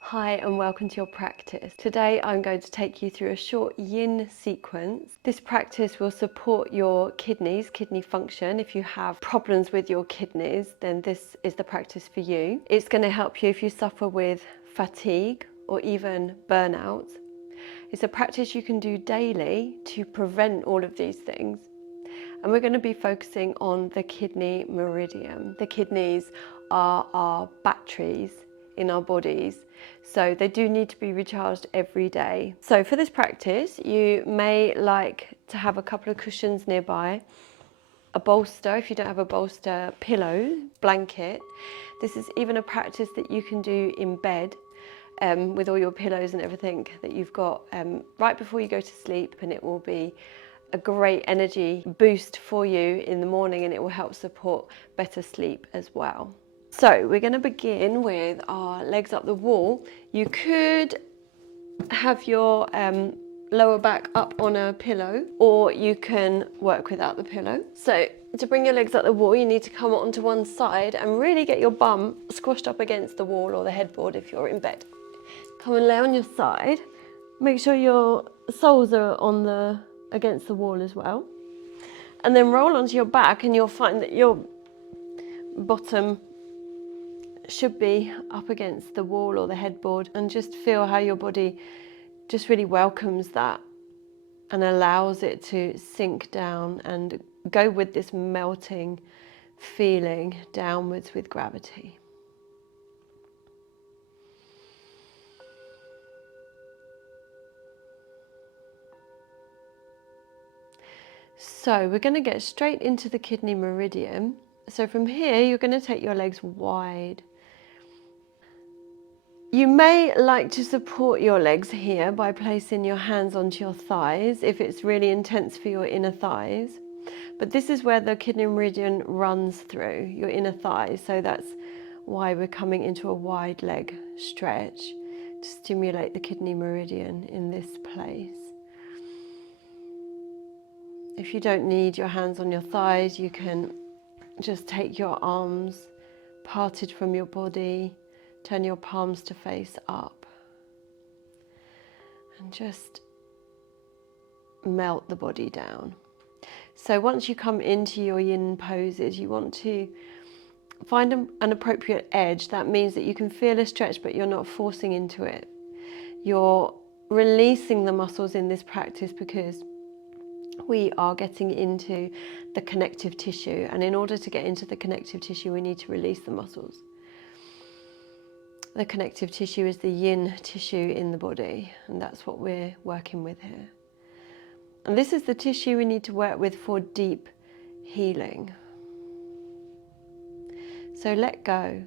Hi and welcome to your practice. Today I'm going to take you through a short yin sequence. This practice will support your kidneys, kidney function. If you have problems with your kidneys, then this is the practice for you. It's going to help you if you suffer with fatigue or even burnout. It's a practice you can do daily to prevent all of these things. And we're going to be focusing on the kidney meridian. The kidneys are our batteries in our bodies, so they do need to be recharged every day. So for this practice, you may like to have a couple of cushions nearby, a bolster if you don't have a bolster, pillow, blanket. This is even a practice that you can do in bed with all your pillows and everything that you've got right before you go to sleep, and it will be a great energy boost for you in the morning, and it will help support better sleep as well. So we're going to begin with our legs up the wall. You could have your lower back up on a pillow, or you can work without the pillow. So to bring your legs up the wall, you need to come onto one side and really get your bum squashed up against the wall or the headboard if you're in bed. Come and lay on your side. Make sure your soles are against the wall as well. And then roll onto your back, and you'll find that your bottom should be up against the wall or the headboard, and just feel how your body just really welcomes that and allows it to sink down and go with this melting feeling downwards with gravity. So we're going to get straight into the kidney meridian. So from here, you're going to take your legs wide. You may like to support your legs here by placing your hands onto your thighs if it's really intense for your inner thighs. But this is where the kidney meridian runs through your inner thighs, so that's why we're coming into a wide leg stretch to stimulate the kidney meridian in this place. If you don't need your hands on your thighs, you can just take your arms parted from your body, turn your palms to face up, and just melt the body down. So once you come into your yin poses, you want to find an appropriate edge. That means that you can feel a stretch, but you're not forcing into it. You're releasing the muscles in this practice because we are getting into the connective tissue, and in order to get into the connective tissue, we need to release the muscles. The connective tissue is the yin tissue in the body, and that's what we're working with here. And this is the tissue we need to work with for deep healing. So let go.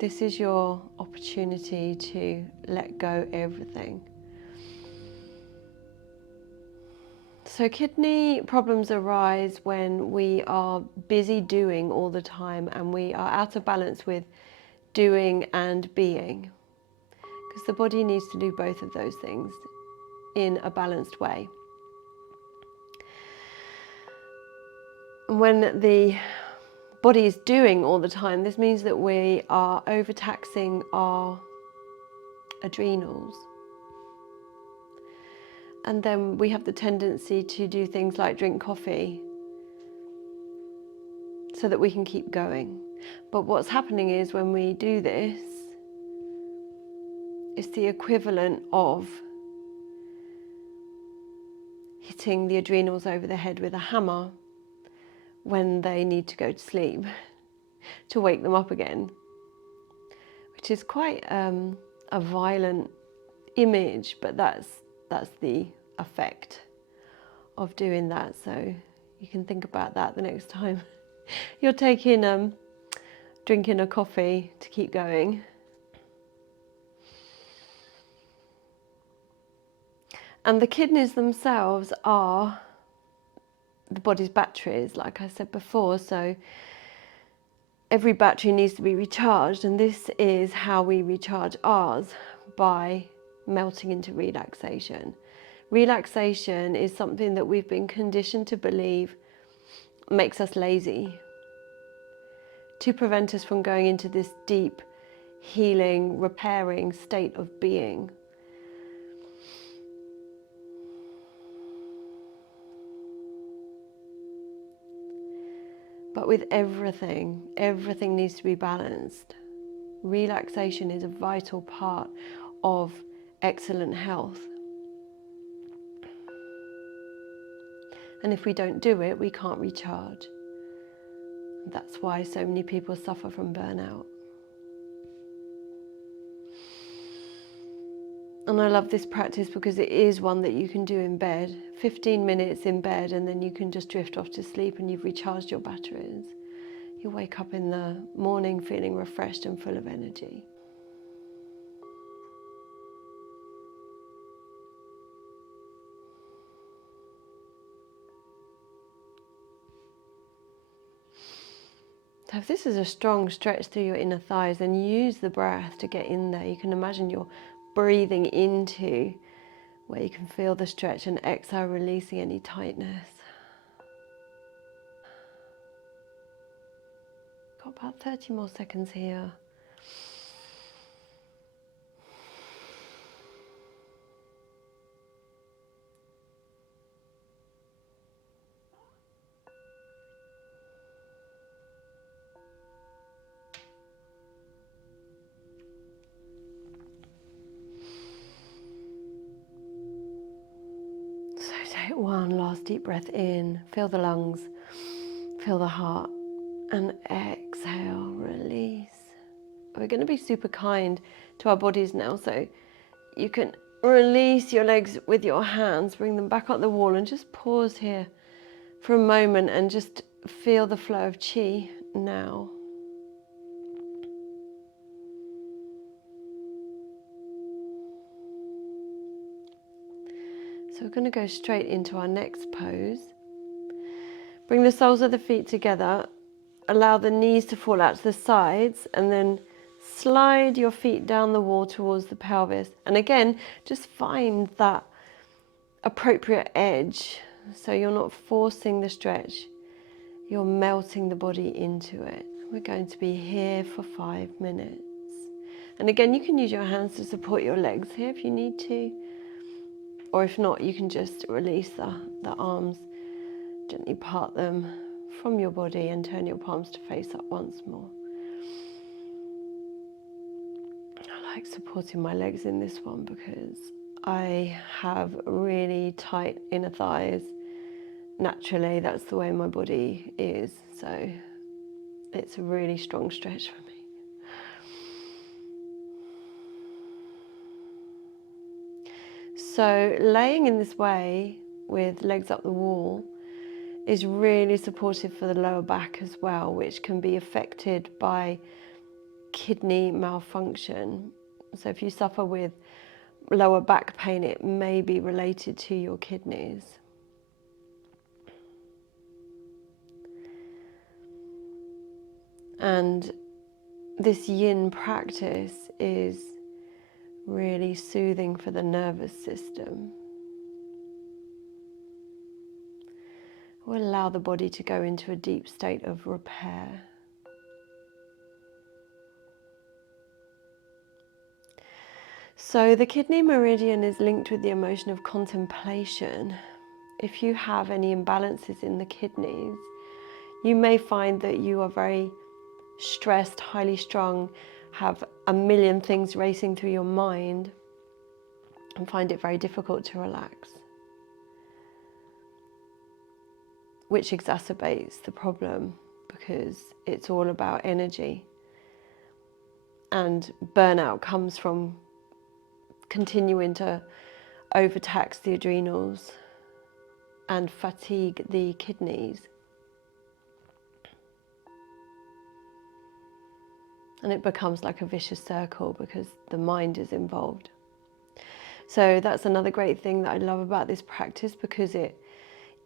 This is your opportunity to let go everything. So kidney problems arise when we are busy doing all the time, and we are out of balance with doing and being, because the body needs to do both of those things in a balanced way. And when the body is doing all the time, this means that we are overtaxing our adrenals. And then we have the tendency to do things like drink coffee so that we can keep going. But what's happening is when we do this, it's the equivalent of hitting the adrenals over the head with a hammer when they need to go to sleep to wake them up again, which is quite a violent image, but that's the effect of doing that. So you can think about that the next time you're drinking a coffee to keep going. And the kidneys themselves are the body's batteries, like I said before. So every battery needs to be recharged, and this is how we recharge ours, by melting into relaxation. Relaxation is something that we've been conditioned to believe makes us lazy, to prevent us from going into this deep healing, repairing state of being. But with everything needs to be balanced. Relaxation is a vital part of excellent health. And if we don't do it, we can't recharge. That's why so many people suffer from burnout. And I love this practice because it is one that you can do in bed. 15 minutes in bed, and then you can just drift off to sleep and you've recharged your batteries. You wake up in the morning feeling refreshed and full of energy. So if this is a strong stretch through your inner thighs, then use the breath to get in there. You can imagine you're breathing into where you can feel the stretch, and exhale, releasing any tightness. Got about 30 more seconds here. So take one last deep breath in, feel the lungs, feel the heart, and exhale, release. We're going to be super kind to our bodies now, so you can release your legs with your hands, bring them back up the wall, and just pause here for a moment and just feel the flow of chi now. So we're going to go straight into our next pose. Bring the soles of the feet together, allow the knees to fall out to the sides, and then slide your feet down the wall towards the pelvis. And again, just find that appropriate edge, so you're not forcing the stretch, you're melting the body into it. We're going to be here for 5 minutes. And again, you can use your hands to support your legs here if you need to, or if not, you can just release the arms, gently part them from your body and turn your palms to face up once more. I like supporting my legs in this one because I have really tight inner thighs. Naturally, that's the way my body is, so it's a really strong stretch for me. So laying in this way with legs up the wall is really supportive for the lower back as well, which can be affected by kidney malfunction. So if you suffer with lower back pain, it may be related to your kidneys. And this yin practice is really soothing for the nervous system. Will allow the body to go into a deep state of repair. So the kidney meridian is linked with the emotion of contemplation. If you have any imbalances in the kidneys, you may find that you are very stressed, highly strung, have a million things racing through your mind, and find it very difficult to relax, which exacerbates the problem because it's all about energy. And burnout comes from continuing to overtax the adrenals and fatigue the kidneys. And it becomes like a vicious circle because the mind is involved. So that's another great thing that I love about this practice, because it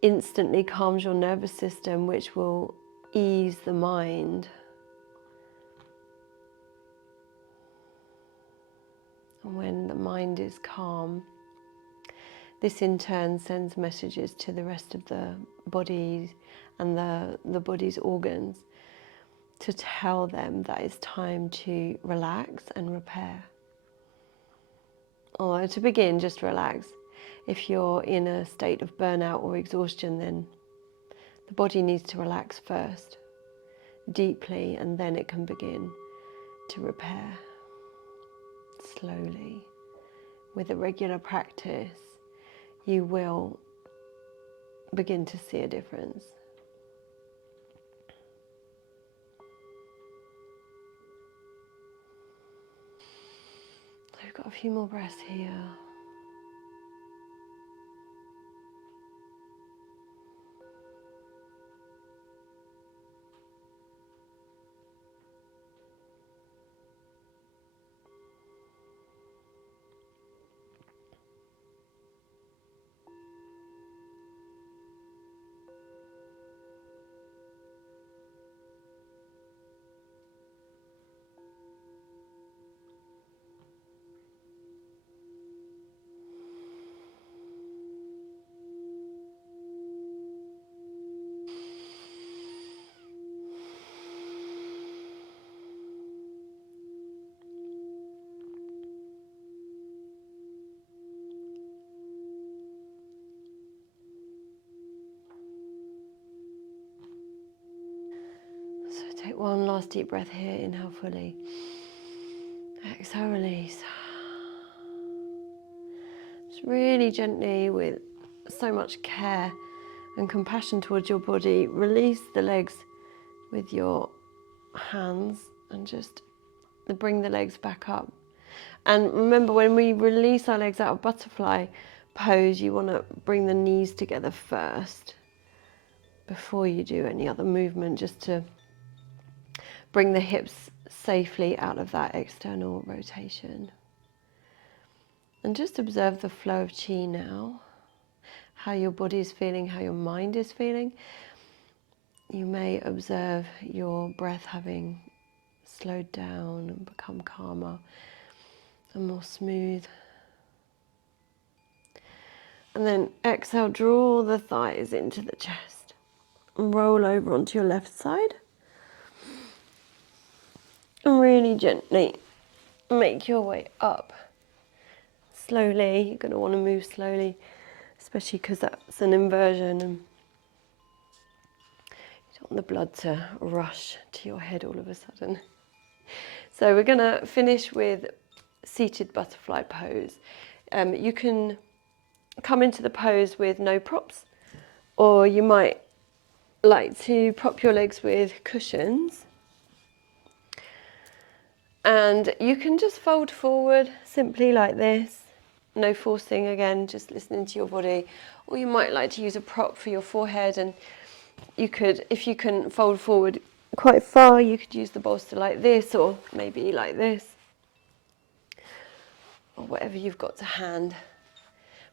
instantly calms your nervous system, which will ease the mind. And when the mind is calm, this in turn sends messages to the rest of the body and the body's organs. to tell them that it's time to relax and repair. Or to begin, just relax. If you're in a state of burnout or exhaustion, then the body needs to relax first, deeply, and then it can begin to repair slowly. With a regular practice, you will begin to see a difference. I've got a few more breaths here. So take one last deep breath here, inhale fully. Exhale, release. Just really gently, with so much care and compassion towards your body, release the legs with your hands and just bring the legs back up. And remember, when we release our legs out of butterfly pose, you want to bring the knees together first before you do any other movement, just to bring the hips safely out of that external rotation. And just observe the flow of chi now, how your body is feeling, how your mind is feeling. You may observe your breath having slowed down and become calmer and more smooth. And then exhale, draw the thighs into the chest and roll over onto your left side. And really gently make your way up. Slowly, you're going to want to move slowly, especially because that's an inversion and you don't want the blood to rush to your head all of a sudden. So we're going to finish with seated butterfly pose. You can come into the pose with no props, or you might like to prop your legs with cushions. And you can just fold forward simply like this. No forcing, again, just listening to your body. Or you might like to use a prop for your forehead, and you could, if you can fold forward quite far, you could use the bolster like this, or maybe like this, or whatever you've got to hand.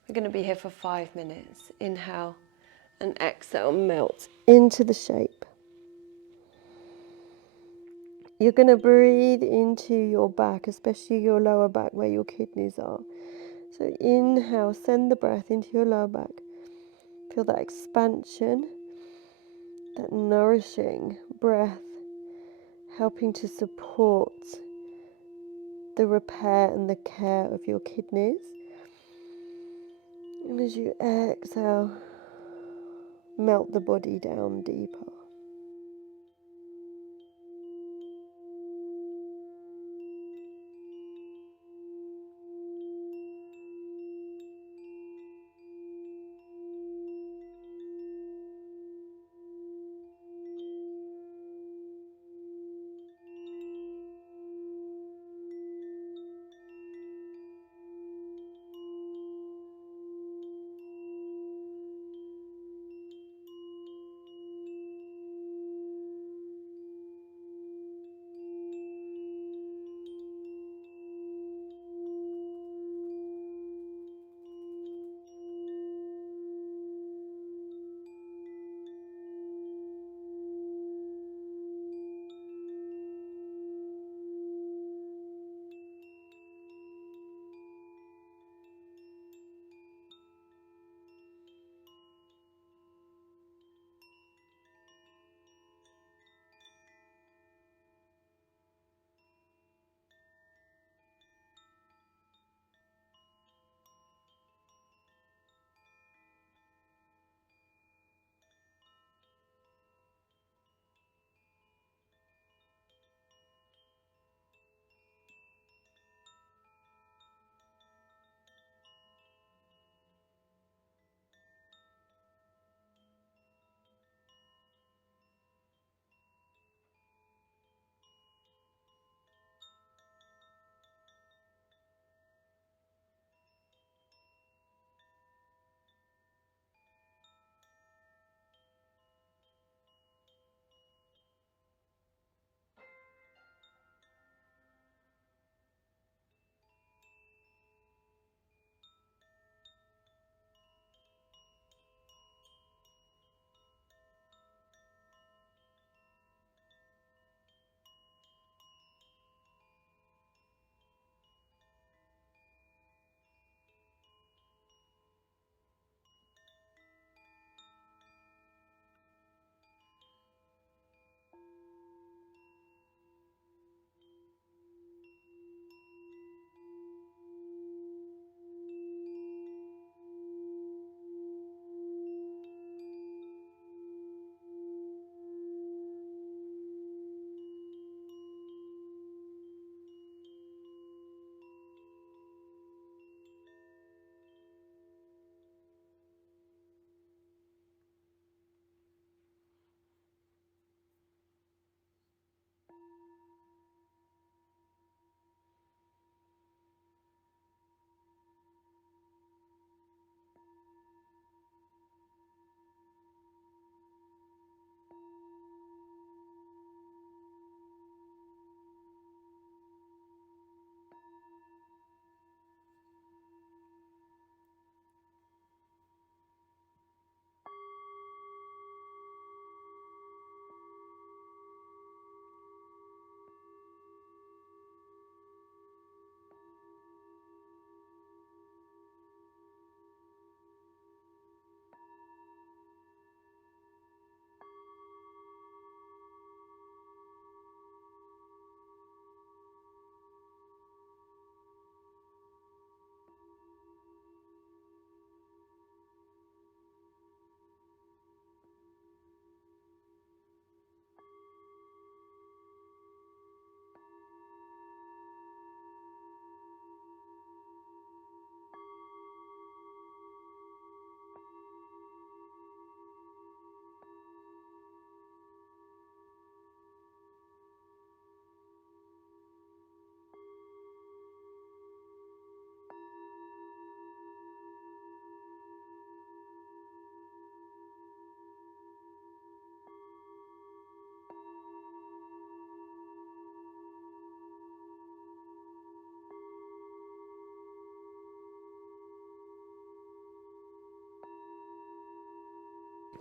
We're going to be here for 5 minutes. Inhale and exhale, melt into the shape. You're going to breathe into your back, especially your lower back where your kidneys are. So inhale, send the breath into your lower back. Feel that expansion, that nourishing breath, helping to support the repair and the care of your kidneys. And as you exhale, melt the body down deeper.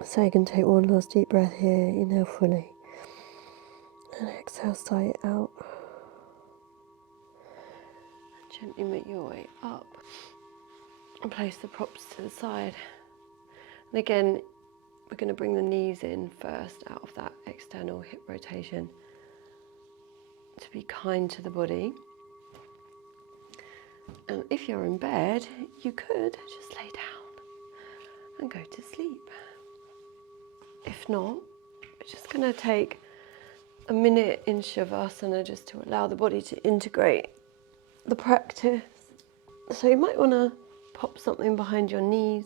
So you can take one last deep breath here, inhale fully, and exhale, sigh it out. Gently make your way up and place the props to the side. And again, we're going to bring the knees in first out of that external hip rotation to be kind to the body. And if you're in bed, you could just lay down and go to sleep. If not, we're just going to take a minute in Shavasana just to allow the body to integrate the practice. So you might want to pop something behind your knees.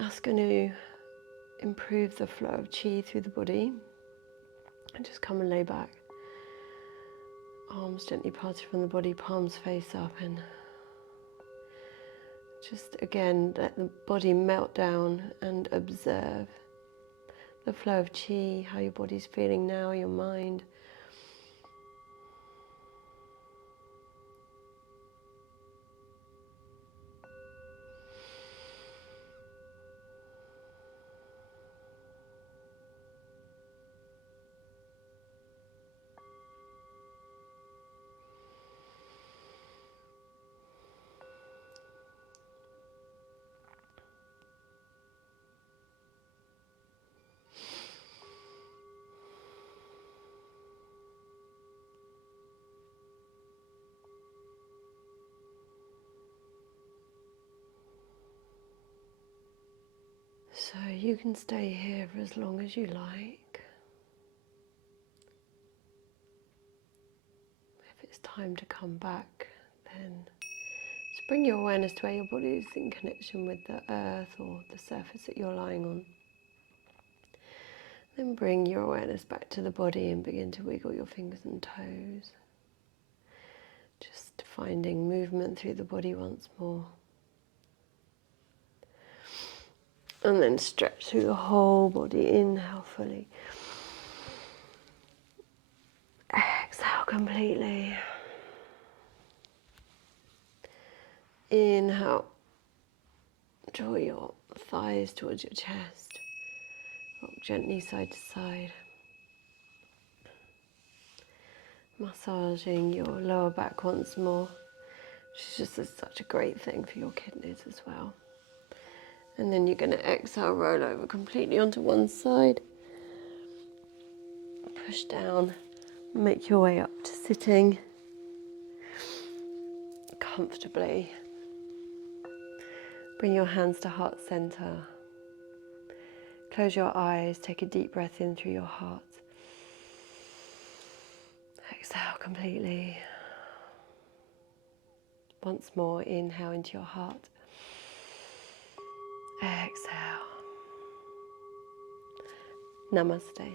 That's going to improve the flow of chi through the body. And just come and lay back. Arms gently parted from the body, palms face up, and just again let the body melt down and observe the flow of chi, how your body's feeling now, your mind. So you can stay here for as long as you like. If it's time to come back, then just bring your awareness to where your body is in connection with the earth or the surface that you're lying on. Then bring your awareness back to the body and begin to wiggle your fingers and toes. Just finding movement through the body once more. And then stretch through the whole body. Inhale fully. Exhale completely. Inhale. Draw your thighs towards your chest. Rock gently side to side. Massaging your lower back once more, which is just such a great thing for your kidneys as well. And then you're going to exhale, roll over completely onto one side. Push down, make your way up to sitting comfortably. Bring your hands to heart center. Close your eyes, take a deep breath in through your heart. Exhale completely. Once more, inhale into your heart. Exhale. Namaste.